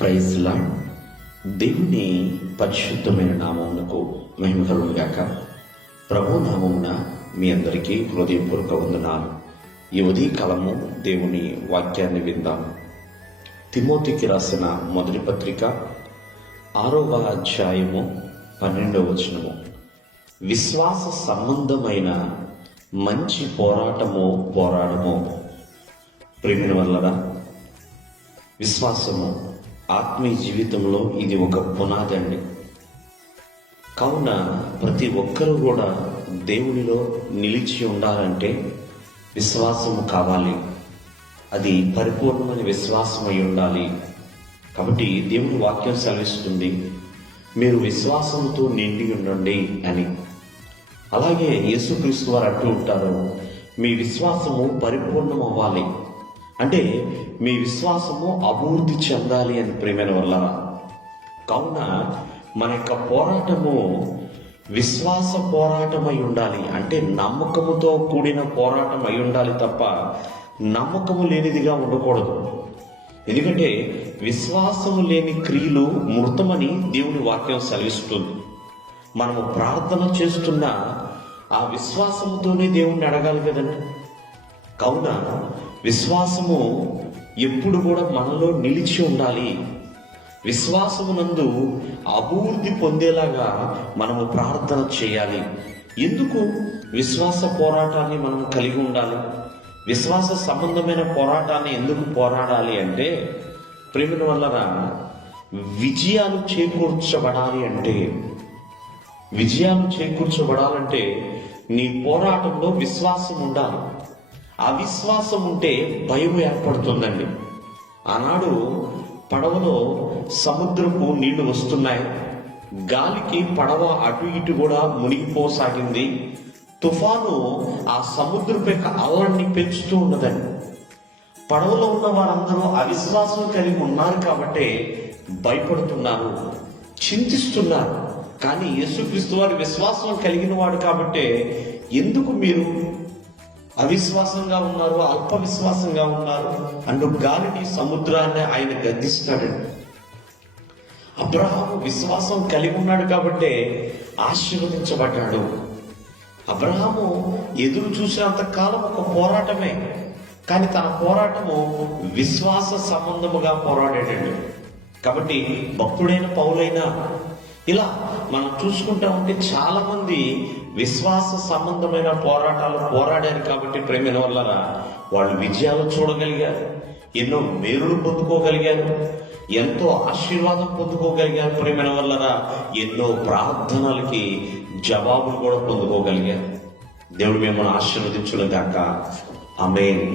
ప్రైజ్లా దేవుని పరిశుద్ధమైన నామమునకు మేము గాక ప్రభు నామమున మీ అందరికీ హృదయపూర్వక వందనాలు ఈ ఉదయకాలము దేవుని వాక్యాన్ని విందాం తిమోతికి రాసిన మొదటి పత్రిక ఆరవ అధ్యాయము పన్నెండవ వచనము విశ్వాస సంబంధమైన మంచి పోరాటము పోరాడము ప్రేమిన వల్లరా విశ్వాసము ఆత్మీయ జీవితంలో ఇది ఒక పునాది అండి కావున ప్రతి ఒక్కరూ కూడా దేవునిలో నిలిచి ఉండాలంటే విశ్వాసము కావాలి అది పరిపూర్ణమైన విశ్వాసం అయి ఉండాలి కాబట్టి దేవుని వాక్యం సెలవిస్తుంది మీరు విశ్వాసంతో నిండి ఉండండి అని అలాగే యేసుక్రీస్తు వారు అంటూ ఉంటారు మీ విశ్వాసము పరిపూర్ణం అవ్వాలి అంటే మీ విశ్వాసము అభివృద్ధి చెందాలి అని ప్రేమైన వల్ల కావున మన యొక్క పోరాటము విశ్వాస పోరాటం అయి ఉండాలి అంటే నమ్మకముతో కూడిన పోరాటం అయి ఉండాలి తప్ప నమ్మకము లేనిదిగా ఉండకూడదు ఎందుకంటే విశ్వాసము లేని క్రియలు మృతమని దేవుని వాక్యం సెలవిస్తుంది మనము ప్రార్థన చేస్తున్న ఆ విశ్వాసముతోనే దేవుణ్ణి అడగాలి కదండి కావున విశ్వాసము ఎప్పుడు కూడా మనలో నిలిచి ఉండాలి విశ్వాసమునందు అభివృద్ధి పొందేలాగా మనము ప్రార్థన చేయాలి ఎందుకు విశ్వాస పోరాటాన్ని మనం కలిగి ఉండాలి విశ్వాస సంబంధమైన పోరాటాన్ని ఎందుకు పోరాడాలి అంటే ప్రేమిన వల్ల విజయాలు చేకూర్చబడాలి అంటే విజయాలు చేకూర్చబడాలంటే నీ పోరాటంలో విశ్వాసం ఉండాలి అవిశ్వాసం ఉంటే భయం ఏర్పడుతుందండి ఆనాడు పడవలో సముద్రపు నీళ్లు వస్తున్నాయి గాలికి పడవ అటు ఇటు కూడా మునిగిపోసాగింది తుఫాను ఆ సముద్రపు యొక్క అలల్ని పెంచుతూ ఉన్నదండి పడవలో ఉన్న వారందరూ అవిశ్వాసం కలిగి ఉన్నారు కాబట్టి భయపడుతున్నారు చింతిస్తున్నారు కానీ యేసుక్రీస్తు వారి విశ్వాసం కలిగిన వాడు కాబట్టి ఎందుకు మీరు అవిశ్వాసంగా ఉన్నారు అల్ప విశ్వాసంగా ఉన్నారు అంటూ గాలిని సముద్రాన్ని ఆయన గద్దిస్తాడు అబ్రహాము విశ్వాసం కలిగి ఉన్నాడు కాబట్టే ఆశీర్వదించబడ్డాడు అబ్రహాము ఎదురు చూసినంత కాలం ఒక పోరాటమే కానీ తన పోరాటము విశ్వాస సంబంధముగా పోరాడేటండి కాబట్టి భక్తుడైన పౌలైనా ఇలా మనం చూసుకుంటా ఉంటే చాలా మంది విశ్వాస సంబంధమైన పోరాటాలు పోరాడారు కాబట్టి ప్రేమిన వల్లరా వాళ్ళు విజయాలు చూడగలిగారు ఎన్నో మేరులు పొందుకోగలిగారు ఎంతో ఆశీర్వాదం పొందుకోగలిగారు ప్రేమిన వల్లరా ఎన్నో ప్రార్థనలకి జవాబులు కూడా పొందుకోగలిగారు దేవుడు మిమ్మల్ని ఆశీర్వదించడం గాక అమేన్